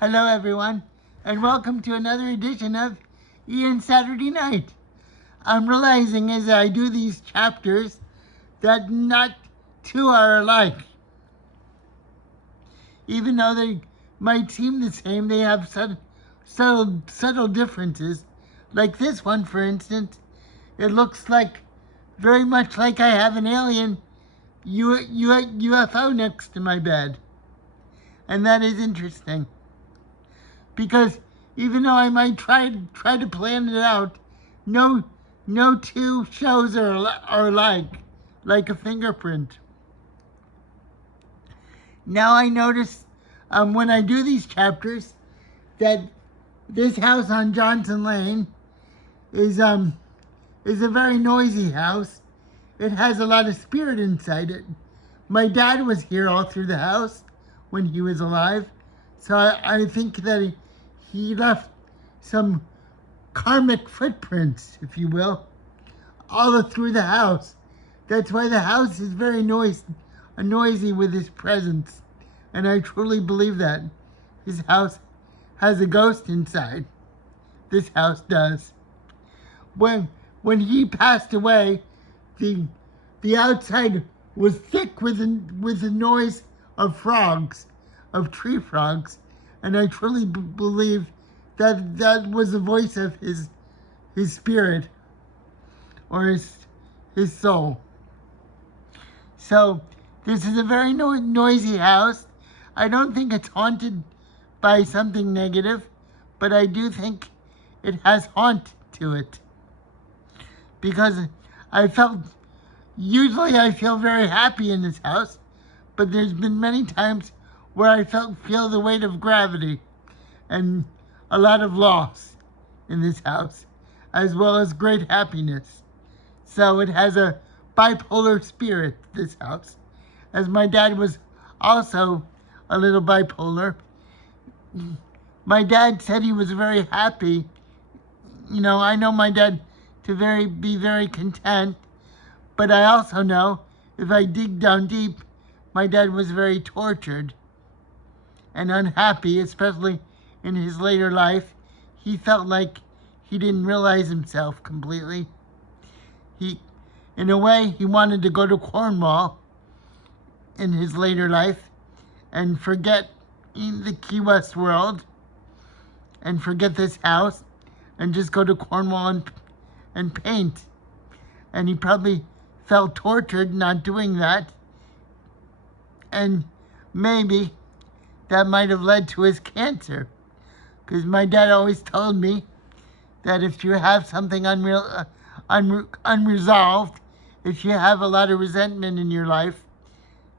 Hello, everyone, and welcome to another edition of Ian Saturday Night. I'm realizing as I do these chapters that not two are alike. Even though they might seem the same, they have subtle differences. Like this one, for instance, it looks like very much like I have an alien UFO next to my bed. And that is interesting. Because even though I might try to plan it out, no two shows are alike, like a fingerprint. Now I notice when I do these chapters that this house on Johnson Lane is a very noisy house. It has a lot of spirit inside it. My dad was here all through the house when he was alive, so I think that he left some karmic footprints, if you will, all through the house. That's why the house is very noisy with his presence. And I truly believe that. His house has a ghost inside. This house does. When he passed away, the outside was thick with the noise of frogs, of tree frogs. And I truly believe that was the voice of his spirit or his soul. So this is a very noisy house. I don't think it's haunted by something negative, but I do think it has haunt to it. Because usually I feel very happy in this house, but there's been many times where I feel the weight of gravity and a lot of loss in this house, as well as great happiness. So it has a bipolar spirit, this house. As my dad was also a little bipolar. My dad said he was very happy. You know, I know my dad to be very content, but I also know if I dig down deep, my dad was very tortured and unhappy, especially in his later life. He felt like he didn't realize himself completely. In a way, he wanted to go to Cornwall in his later life and forget the Key West world and forget this house and just go to Cornwall and paint. And he probably felt tortured not doing that. And maybe that might have led to his cancer. Because my dad always told me that if you have something unresolved, if you have a lot of resentment in your life,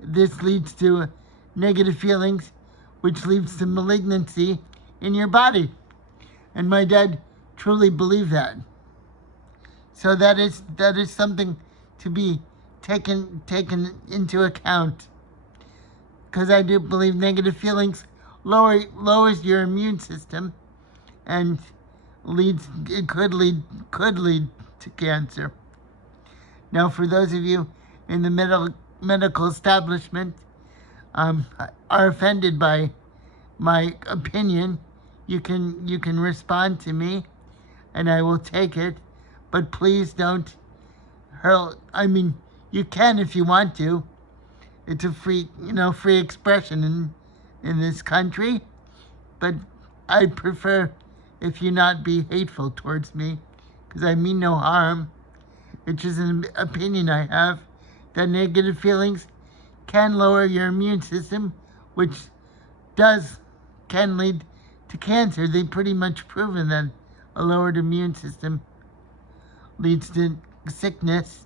this leads to negative feelings, which leads to malignancy in your body. And my dad truly believed that. So that is something to be taken into account. Because I do believe negative feelings lowers your immune system and could lead to cancer. Now, for those of you in the medical establishment are offended by my opinion, you can respond to me, and I will take it. But please don't hurl. I mean, you can if you want to. It's a free expression in this country, but I'd prefer if you not be hateful towards me, because I mean no harm. It's just an opinion I have that negative feelings can lower your immune system, which can lead to cancer. They've pretty much proven that a lowered immune system leads to sickness,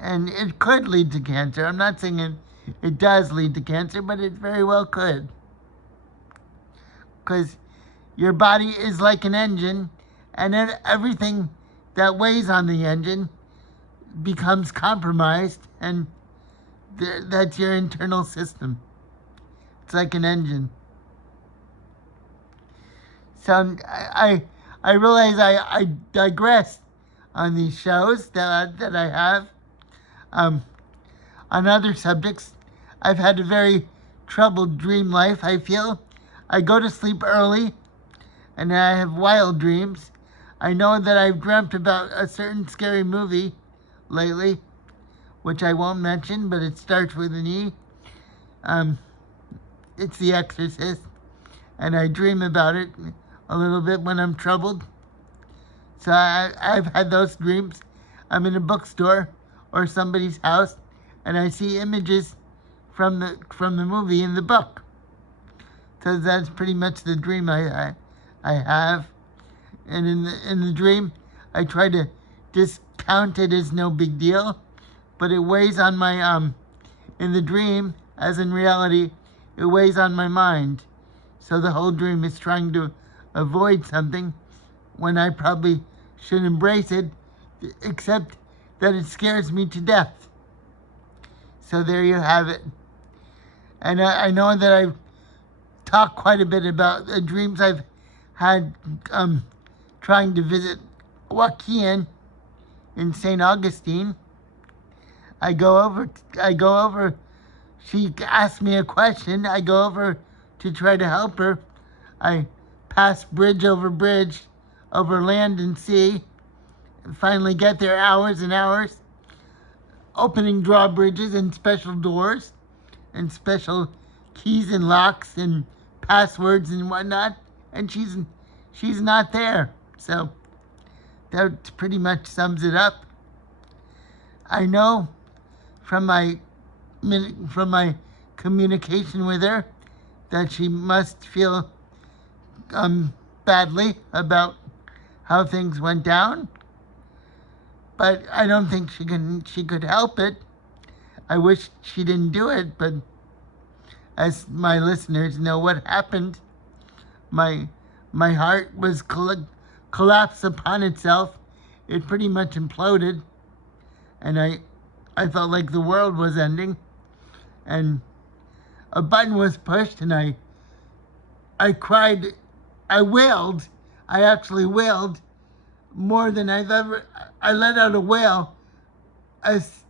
and it could lead to cancer. I'm not saying it does lead to cancer, but it very well could. Because your body is like an engine, and everything that weighs on the engine becomes compromised, and that's your internal system. It's like an engine. So I realize I digress on these shows that I have. On other subjects, I've had a very troubled dream life, I feel. I go to sleep early and I have wild dreams. I know that I've dreamt about a certain scary movie lately, which I won't mention, but it starts with an E. It's The Exorcist, and I dream about it a little bit when I'm troubled. So I've had those dreams. I'm in a bookstore or somebody's house, and I see images from the movie in the book. So that's pretty much the dream I have. And in the dream, I try to discount it as no big deal, but it weighs on my in the dream, as in reality, it weighs on my mind. So the whole dream is trying to avoid something when I probably should embrace it, except that it scares me to death. So there you have it. And I know that I've talked quite a bit about the dreams I've had trying to visit Joaquin in St. Augustine. I go over, she asked me a question, I go over to try to help her. I pass bridge over land and sea, and finally get there hours and hours, opening drawbridges and special doors, and special keys and locks and passwords and whatnot, and she's not there. So that pretty much sums it up. I know from my communication with her that she must feel badly about how things went down, but I don't think she could help it. I wish she didn't do it, but as my listeners know what happened, my heart was collapsed upon itself. It pretty much imploded, and I felt like the world was ending, and a button was pushed, and I cried, I wailed. I actually wailed more than I let out a wail as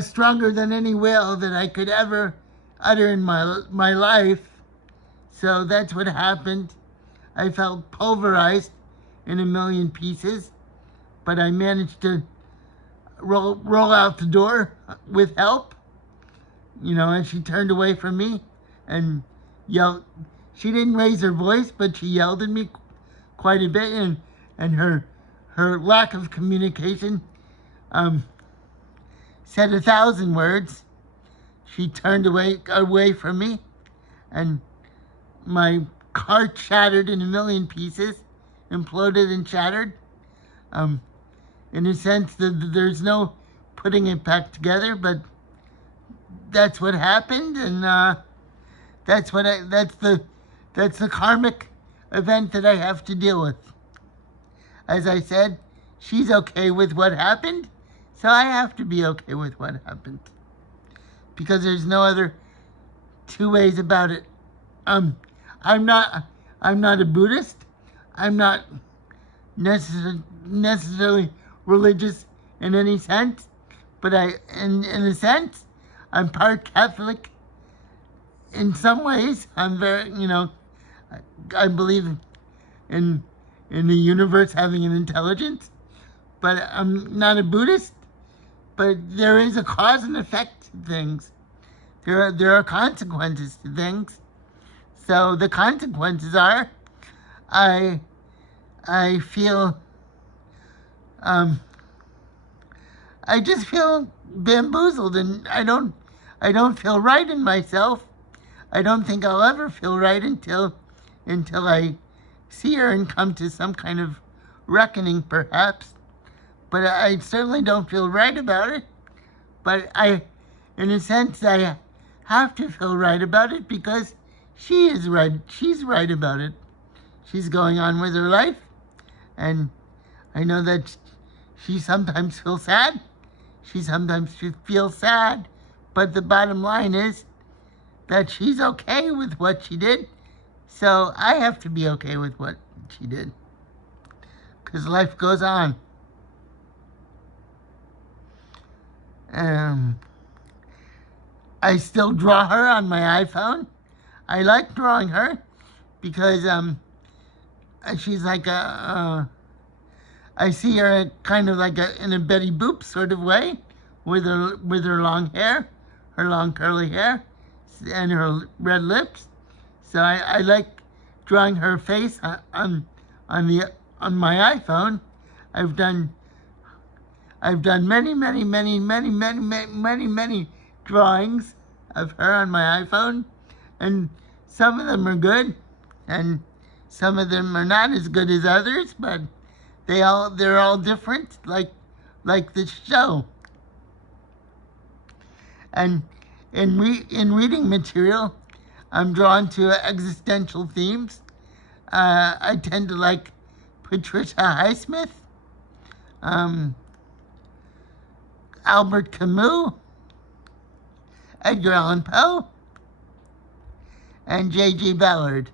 stronger than any wail that I could ever utter in my life. So that's what happened. I felt pulverized in a million pieces, but I managed to roll out the door with help, and she turned away from me and yelled. She didn't raise her voice, but she yelled at me quite a bit, and her lack of communication said 1,000 words. She turned away from me, and my heart shattered in a million pieces, imploded and shattered. In a sense, there's no putting it back together, but that's what happened, and that's the karmic event that I have to deal with. As I said, she's okay with what happened, so I have to be okay with what happened, because there's no other two ways about it. I'm not a Buddhist. I'm not necessarily religious in any sense, but in a sense, I'm part Catholic. In some ways, I'm very, I believe in the universe having an intelligence, but I'm not a Buddhist. But there is a cause and effect to things. There are consequences to things. So the consequences are, I feel, I just feel bamboozled, and I don't feel right in myself. I don't think I'll ever feel right until I see her and come to some kind of reckoning, perhaps. But I certainly don't feel right about it. But in a sense, I have to feel right about it because she is right. She's right about it. She's going on with her life, and I know that she sometimes feels sad. She sometimes feels sad, but the bottom line is that she's okay with what she did. So I have to be okay with what she did, because life goes on. I still draw her on my iPhone. I like drawing her because she's like I see her kind of like in a Betty Boop sort of way, with her long hair, her long curly hair, and her red lips. So I like drawing her face on my iPhone. I've done many drawings of her on my iPhone, and some of them are good, and some of them are not as good as others, but they're all different, like the show. And in reading material, I'm drawn to existential themes. I tend to like Patricia Highsmith, Albert Camus, Edgar Allan Poe, and J.G. Ballard.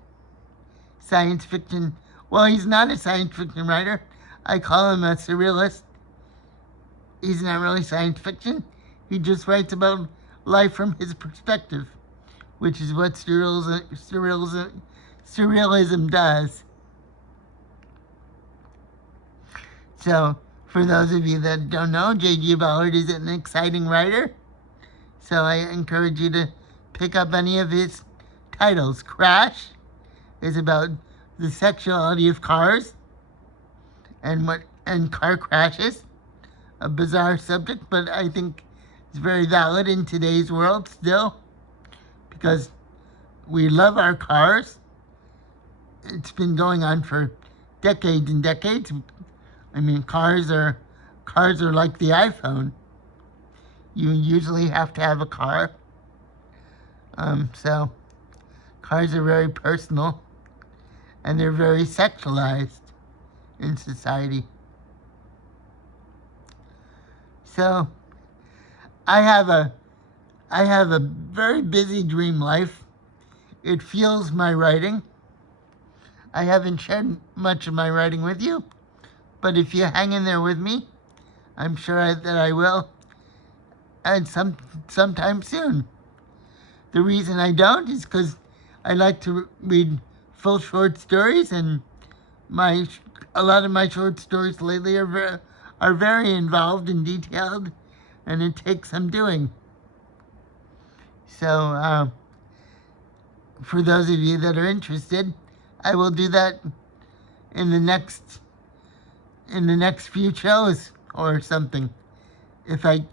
Science fiction. Well, he's not a science fiction writer. I call him a surrealist. He's not really science fiction. He just writes about life from his perspective, which is what surrealism does. So, for those of you that don't know, J.G. Ballard is an exciting writer. So I encourage you to pick up any of his titles. Crash is about the sexuality of cars and car crashes. A bizarre subject, but I think it's very valid in today's world still, because we love our cars. It's been going on for decades and decades. I mean, cars are like the iPhone. You usually have to have a car. So cars are very personal, and they're very sexualized in society. So I have a very busy dream life. It fuels my writing. I haven't shared much of my writing with you, but if you hang in there with me, I'm sure that I will, and sometime soon. The reason I don't is because I like to read full short stories, and a lot of my short stories lately are very involved and detailed, and it takes some doing. So, for those of you that are interested, I will do that in the next few shows or something, if I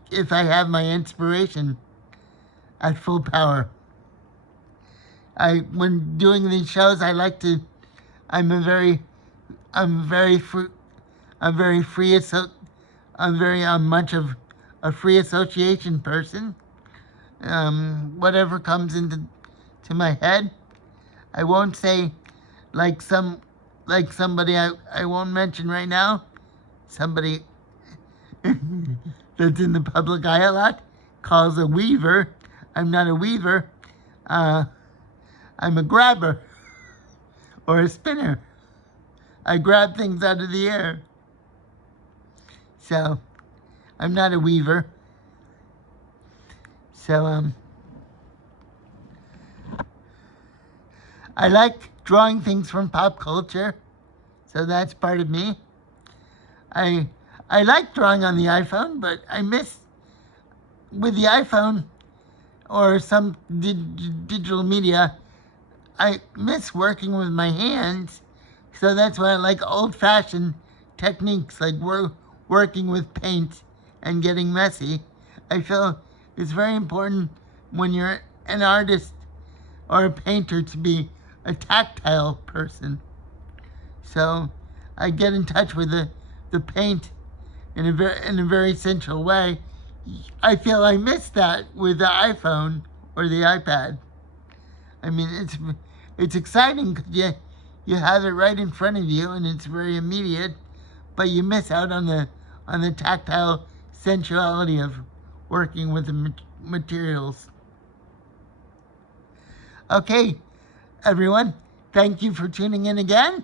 have my inspiration at full power. When doing these shows, I'm much of a free association person. Whatever comes into my head, I won't say like somebody I won't mention right now, somebody that's in the public eye a lot, calls a weaver. I'm not a weaver. I'm a grabber or a spinner. I grab things out of the air. So I'm not a weaver. So I like drawing things from pop culture, so that's part of me. I like drawing on the iPhone, but I miss, with the iPhone or some digital media, I miss working with my hands, so that's why I like old-fashioned techniques, like working with paint and getting messy. I feel it's very important when you're an artist or a painter to be a tactile person. So I get in touch with the paint in a very sensual way. I feel I miss that with the iPhone or the iPad. I mean, it's exciting because you have it right in front of you and it's very immediate, but you miss out on the tactile sensuality of working with the materials. Okay, everyone, thank you for tuning in again,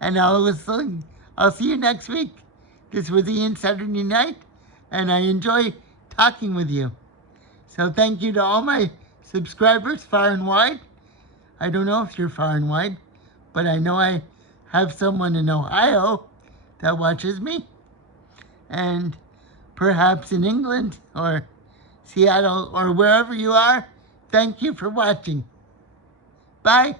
and I'll see you next week. This was Ian Saturday Night, and I enjoy talking with you. So thank you to all my subscribers far and wide. I don't know if you're far and wide, but I know I have someone in Ohio that watches me. And perhaps in England or Seattle or wherever you are, thank you for watching. Bye.